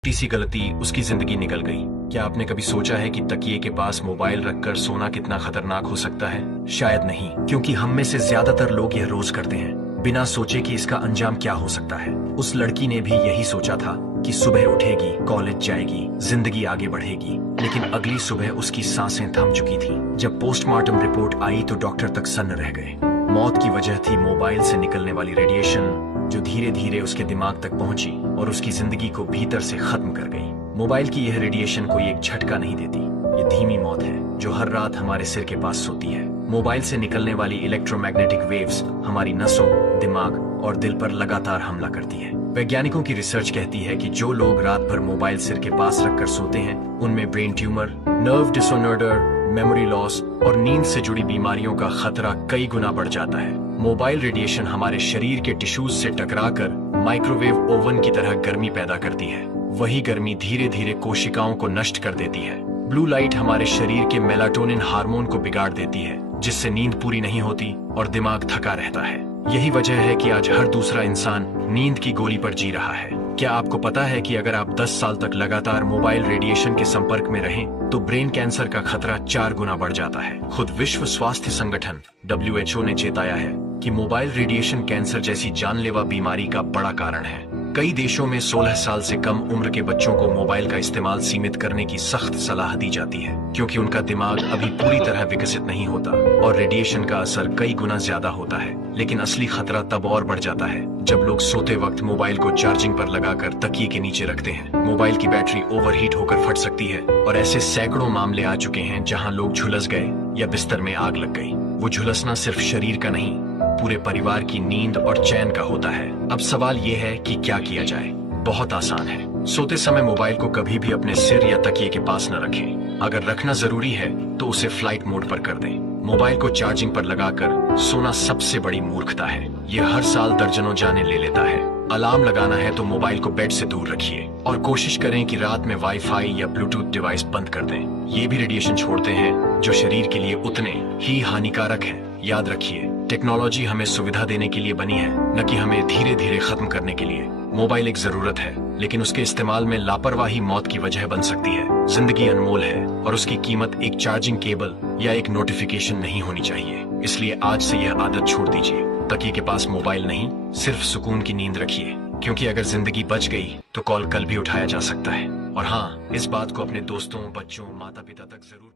छोटी सी गलती उसकी जिंदगी निकल गई। क्या आपने कभी सोचा है कि तकिए के पास मोबाइल रखकर सोना कितना खतरनाक हो सकता है? शायद नहीं, क्योंकि हम में से ज्यादातर लोग यह रोज करते हैं, बिना सोचे कि इसका अंजाम क्या हो सकता है। उस लड़की ने भी यही सोचा था कि सुबह उठेगी, कॉलेज जाएगी, जिंदगी आगे बढ़ेगी, लेकिन अगली सुबह उसकी सांसें थम चुकी थी। जब पोस्टमार्टम रिपोर्ट आई तो डॉक्टर तक सन्न रह गए। मौत की वजह थी मोबाइल से निकलने वाली रेडिएशन, जो धीरे धीरे उसके दिमाग तक पहुंची और उसकी जिंदगी को भीतर से खत्म कर गई। मोबाइल की यह रेडिएशन कोई एक झटका नहीं देती, ये धीमी मौत है जो हर रात हमारे सिर के पास सोती है। मोबाइल से निकलने वाली इलेक्ट्रोमैग्नेटिक वेव्स हमारी नसों, दिमाग और दिल पर लगातार हमला करती है। वैज्ञानिकों की रिसर्च कहती है कि जो लोग रात भर मोबाइल सिर के पास रखकर सोते हैं, उनमें brain tumour, nerve disorder, memory loss और नींद से जुड़ी बीमारियों का खतरा कई गुना बढ़ जाता है। मोबाइल रेडिएशन हमारे शरीर के टिश्यूज से टकराकर माइक्रोवेव ओवन की तरह गर्मी पैदा करती है। वही गर्मी धीरे धीरे कोशिकाओं को नष्ट कर देती है। ब्लू लाइट हमारे शरीर के मेलाटोनिन हार्मोन को बिगाड़ देती है, जिससे नींद पूरी नहीं होती और दिमाग थका रहता है। यही वजह है कि आज हर दूसरा इंसान नींद की गोली पर जी रहा है। क्या आपको पता है कि अगर आप 10 साल तक लगातार मोबाइल रेडिएशन के संपर्क में रहें, तो ब्रेन कैंसर का खतरा 4 गुना बढ़ जाता है। खुद विश्व स्वास्थ्य संगठन WHO ने चेताया है कि मोबाइल रेडिएशन कैंसर जैसी जानलेवा बीमारी का बड़ा कारण है। कई देशों में 16 साल से कम उम्र के बच्चों को मोबाइल का इस्तेमाल सीमित करने की सख्त सलाह दी जाती है, क्योंकि उनका दिमाग अभी पूरी तरह विकसित नहीं होता और रेडिएशन का असर कई गुना ज्यादा होता है। लेकिन असली खतरा तब और बढ़ जाता है जब लोग सोते वक्त मोबाइल को चार्जिंग पर लगाकर तकिए के नीचे रखते हैं। मोबाइल की बैटरी ओवरहीट होकर फट सकती है और ऐसे सैकड़ों मामले आ चुके हैं जहां लोग झुलस गए या बिस्तर में आग लग गई। वो झुलसना सिर्फ शरीर का नहीं, पूरे परिवार की नींद और चैन का होता है। अब सवाल ये है कि क्या किया जाए। बहुत आसान है। सोते समय मोबाइल को कभी भी अपने सिर या तकिए के पास न रखें। अगर रखना जरूरी है तो उसे फ्लाइट मोड पर कर दें। मोबाइल को चार्जिंग पर लगाकर सोना सबसे बड़ी मूर्खता है। ये हर साल दर्जनों जानें ले लेता है। अलार्म लगाना है तो मोबाइल को बेड से दूर रखिए और कोशिश करें कि रात में वाईफाई या ब्लूटूथ डिवाइस बंद कर दें। ये भी रेडिएशन छोड़ते हैं जो शरीर के लिए उतने ही हानिकारक हैं। याद रखिए, टेक्नोलॉजी हमें सुविधा देने के लिए बनी है, न कि हमें धीरे धीरे खत्म करने के लिए। मोबाइल एक जरूरत है, लेकिन उसके इस्तेमाल में लापरवाही मौत की वजह बन सकती है। जिंदगी अनमोल है और उसकी कीमत एक चार्जिंग केबल या एक नोटिफिकेशन नहीं होनी चाहिए। इसलिए आज से यह आदत छोड़ दीजिए। तकिए के पास मोबाइल नहीं, सिर्फ सुकून की नींद रखिए, क्योंकि अगर जिंदगी बच गई तो कॉल कल भी उठाया जा सकता है। और हाँ, इस बात को अपने दोस्तों, बच्चों, माता पिता तक जरूर